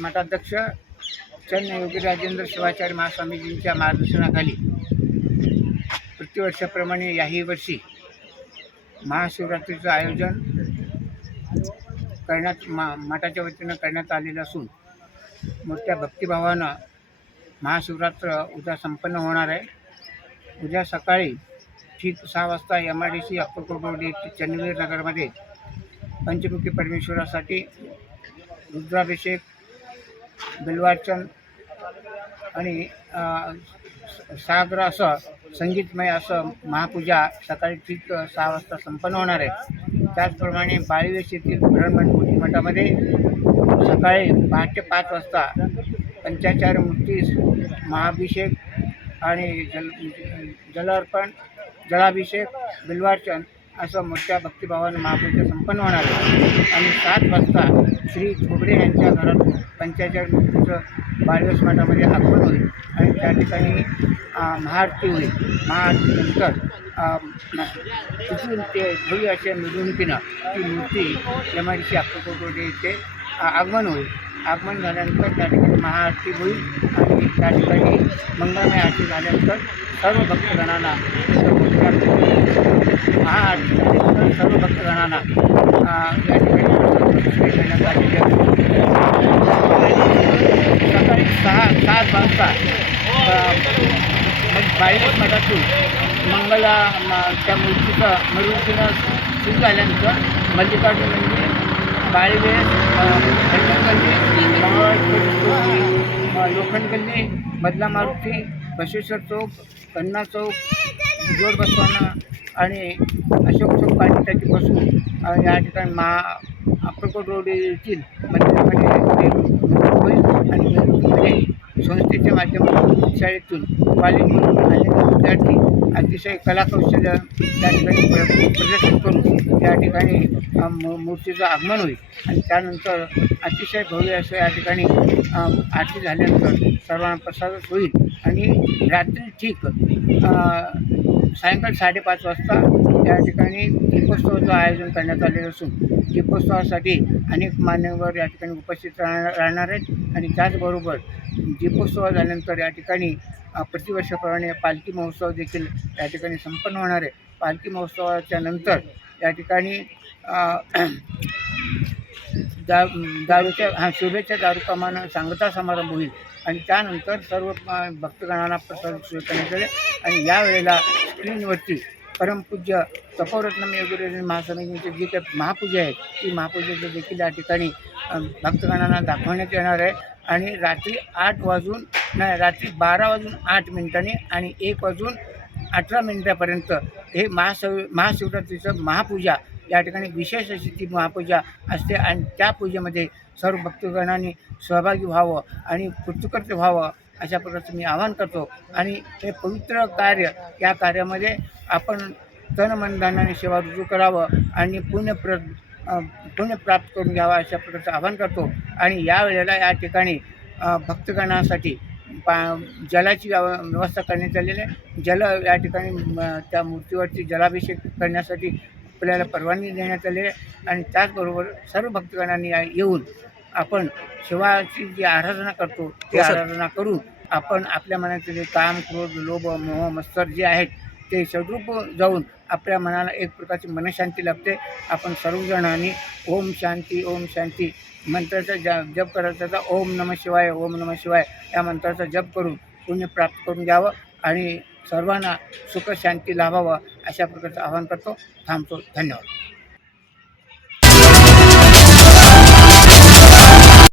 मठाध्यक्ष चन्न योगी राजेंद्र शिवाचार्य महास्वामीजींच्या मार्गदर्शनाखाली प्रतिवर्षाप्रमाणे याही वर्षी महाशिवरात्रीचं आयोजन करण्यात मा मठाच्या वतीनं करण्यात आलेलं असून मोठ्या भक्तिभावानं महाशिवरात्र उद्या संपन्न होणार आहे. उद्या सकाळी ठीक सहा वाजता M I D C Akkalkotwadi Channaveer Chandveer नगरमध्ये पंचमुखी परमेश्वरासाठी रुद्राभिषेक बिल्वाचन आणि सागर असं संगीतमय असं महापूजा सकाळी ठीक सहा वाजता संपन्न होणार आहे. त्याचप्रमाणे बाळीवेश येथील ब्रह्मण मठामध्ये सकाळी पहाटे पाच वाजता पंचाचार्य मूर्तीस महाभिषेक आणि जल जलार्पण जलाभिषेक बिल्वार्चन असं मोठ्या भक्तिभावानं महापूजा संपन्न होणार आहे. आणि सात वाजता श्री खोबरे यांच्या घरातून पंचाचार्य मूर्तीचं बाळवेस मठामध्ये आगमन होईल. आणि त्या ठिकाणी महाआरती होईल. महाआरतीनंतर तिथून ते भव्य अशा मिरवणुकीनं ती मूर्ती एम आय सी येथे आगमन होईल. आगमन झाल्यानंतर त्या ठिकाणी महाआरती होईल. आणि त्या ठिकाणी मंगळमय आरती झाल्यानंतर सर्व भक्तगणांना आज सर्व भक्तगणांना या ठिकाणी सकाळी सहा सात वाजता म्हणजे बाळीनाथ मठातून मंगला त्या मूर्तीचं मिरवणुकीनं सुरू झाल्यानंतर मल्लिकार्जुन मंदिर बाळवे हनुमानगल्ली लोखंड गल्ली मधला मारुती बसवेश्वर चौक कन्ना चौक जोड बसवाना आणि अशोक चौक बसून या ठिकाणी मा अक्कलकोट रोड येथील मंदिरामध्ये होईल आणि मिरवणुकीमध्ये संस्थेच्या माध्यमातून शाळेतून कॉलेजमधून आलेले विद्यार्थी अतिशय कलाकौशल्य त्या ठिकाणी प्रदर्शन करून त्या ठिकाणी मूर्तीचं आगमन होईल. आणि त्यानंतर अतिशय भव्य असं या ठिकाणी आरती झाल्यानंतर सर्वांना प्रसादच होईल. आणि रात्री ठीक सायंकाळी साडेपाच वाजता त्या ठिकाणी दीपोत्सवाचं आयोजन करण्यात आलेलं असून दीपोत्सवासाठी अनेक मान्यवर या ठिकाणी उपस्थित राहणार राहणार आहेत आणि त्याचबरोबर दीपोत्सव झाल्यानंतर या ठिकाणी प्रतिवर्षाप्रमाणे पालखी महोत्सव देखील या ठिकाणी संपन्न होणार आहे. पालखी महोत्सवाच्या नंतर या ठिकाणी दा दारूच्या हां शुभेच्छा दारू सांगता समारंभ होईल. आणि त्यानंतर सर्व भक्तगणांना प्रसाद सोय करण्यात आले. आणि यावेळेला स्क्रीनवरती परमपूज्य तपोरत्नम योगीराज महासमितीची जी काही महापूजा आहे ती महापूजेचं देखील या ठिकाणी भक्तगणांना दाखवण्यात येणार आहे. आणि रात्री आठ वाजून नाही रात्री बारा वाजून आठ मिनिटांनी आणि एक वाजून अठरा मिनिटापर्यंत हे महाशिव महाशिवरात्रीचं महापूजा या ठिकाणी विशेष अशी ती महापूजा असते आणि त्या पूजेमध्ये सर्व भक्तगणांनी सहभागी व्हावं आणि कृतकृत्य व्हावं अशा प्रकारचं मी आवाहन करतो. आणि हे पवित्र कार्य या कार्यामध्ये आपण तनमनधनाने सेवा रुजू करावं आणि पुण्यप्र अ, पुण्य प्राप्त करून घ्यावं अशा प्रकारचं आवाहन करतो. आणि यावेळेला या ठिकाणी भक्तगणासाठी पा जलाची व्यव व्यवस्था करण्यात आलेली आहे. जल या ठिकाणी त्या मूर्तीवरती जलाभिषेक करण्यासाठी आपल्याला परवानगी देण्यात आली आहे. आणि त्याचबरोबर सर्व भक्तगणांनी येऊन आपण शिवाची जी आराधना करतो ती हो. आराधना करून आपण आपल्या मनातले काम क्रोध लोभ मोह मत्सर जे आहेत ते सद्रूप जाऊन आपल्या मनाला एक प्रकारची मनशांती लाभते. आपण सर्वजणांनी ओम शांती ओम शांती मंत्राचा ज जप करायचा ओम नम शिवाय ओम नम शिवाय या मंत्राचा जप करून पुण्य प्राप्त करून घ्यावं. आणि सर्वांना सुखशांती लाभावं अशा प्रकारचं आवाहन करतो. थांबतो. धन्यवाद.